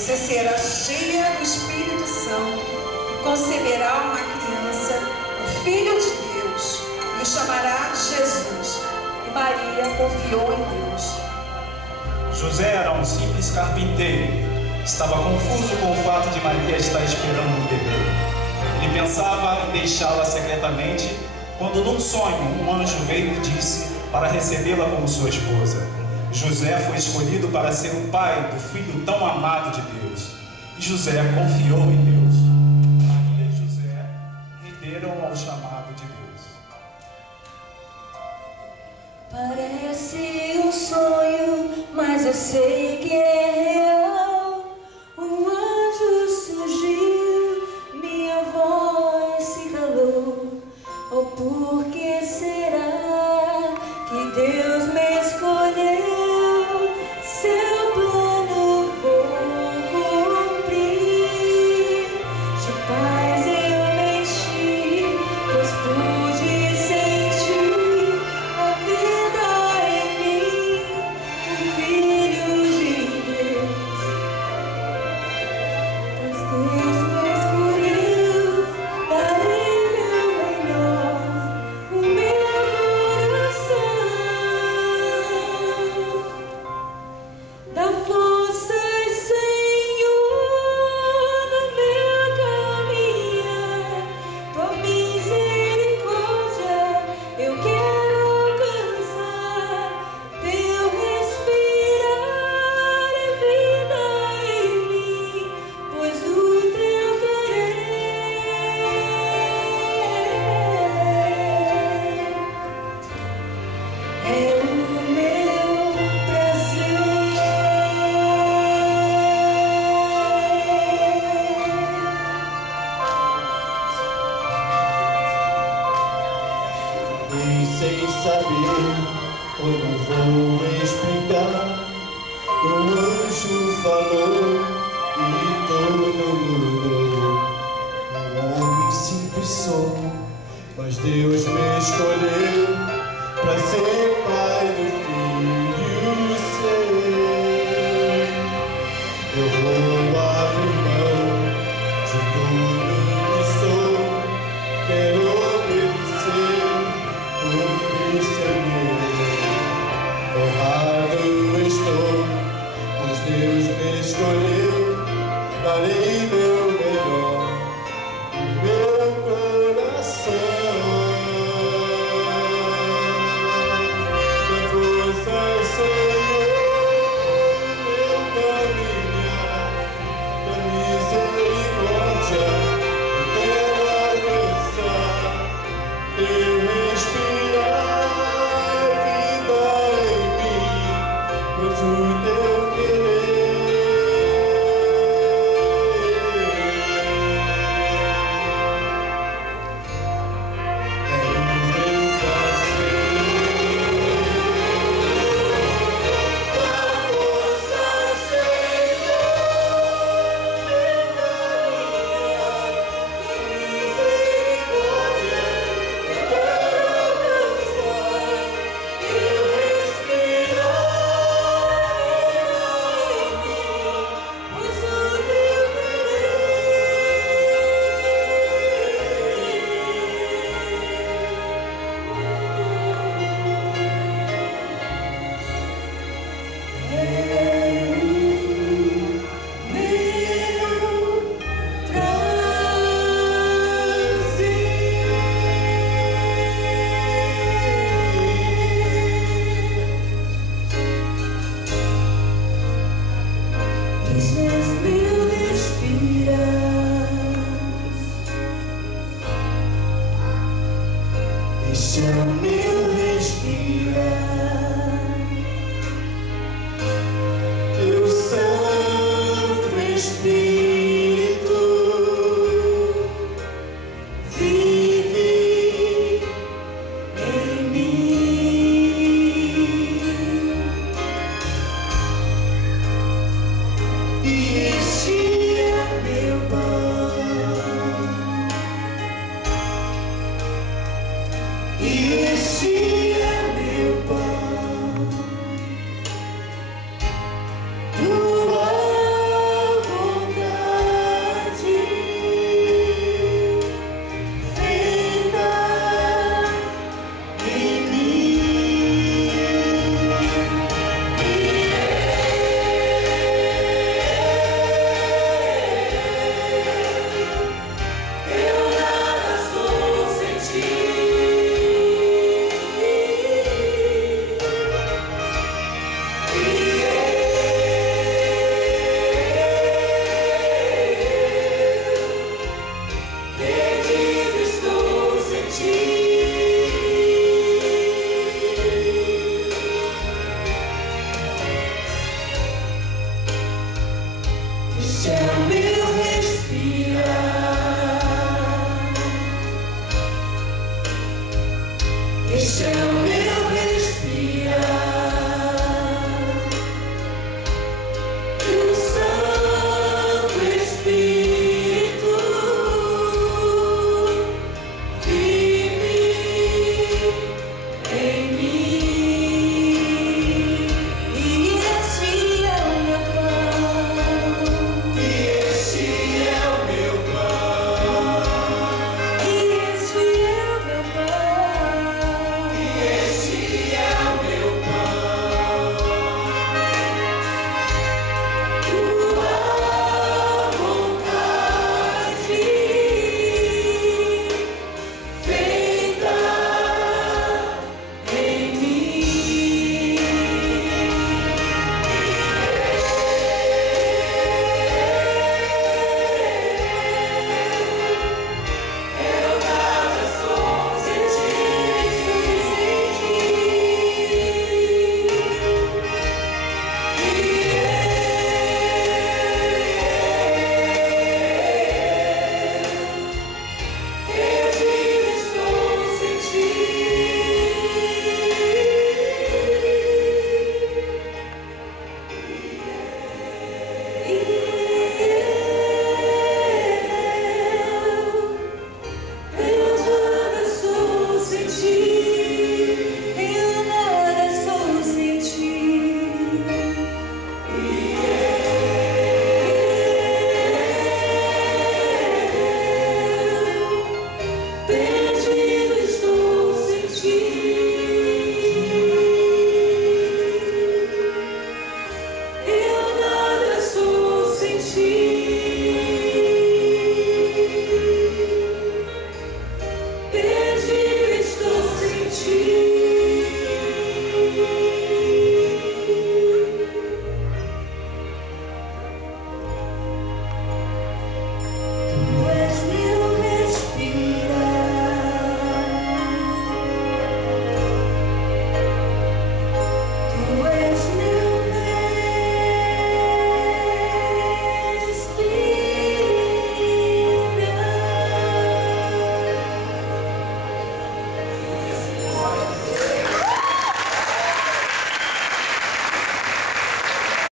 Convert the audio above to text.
Você será cheia do Espírito Santo e conceberá uma criança, o Filho de Deus, e o chamará Jesus. E Maria confiou em Deus. José era um simples carpinteiro. Estava confuso com o fato de Maria estar esperando um bebê. Ele pensava em deixá-la secretamente, quando num sonho um anjo veio e disse para recebê-la como sua esposa. José foi escolhido para ser o pai do filho tão amado de Deus. E José confiou em Deus. Maria e José renderam ao chamado de Deus. Parece um sonho, mas eu sei que é real. Um anjo surgiu, minha voz se calou. Oh, por que será que Deus me escolheu? Seu plano vou cumprir. De paz eu me enchi, pois pude sentir a vida em mim, o Filho de Deus. Pois Deus me escolheu, darei meu melhor, o meu coração. Dá forças, Senhor, no meu caminhar. Tua misericórdia eu quero alcançar. Teu respirar é vida em mim, pois o teu querer é o meu prazer. Nem sei saber, como vou explicar. O anjo falou e tudo mudou. Um homem simples sou, mas Deus me escolheu para ser pai do filho seu. Eu vou abrir mão de tudo que sou, quero obedecer o que semeio. Honrado estou, pois Deus me escolheu, darei meu melhor, meu coração. Dá forças, Senhor, meu caminhar, tua misericórdia eu quero alcançar. Teu respirar é vida em mim, pois o teu querer é o meu prazer. Dá força, Senhor, meu caminhar, tua misericórdia eu quero alcançar. Teu respirar é vida em mim, pois o teu querer é o meu prazer. Esse és meu respirar, este é o meu respirar.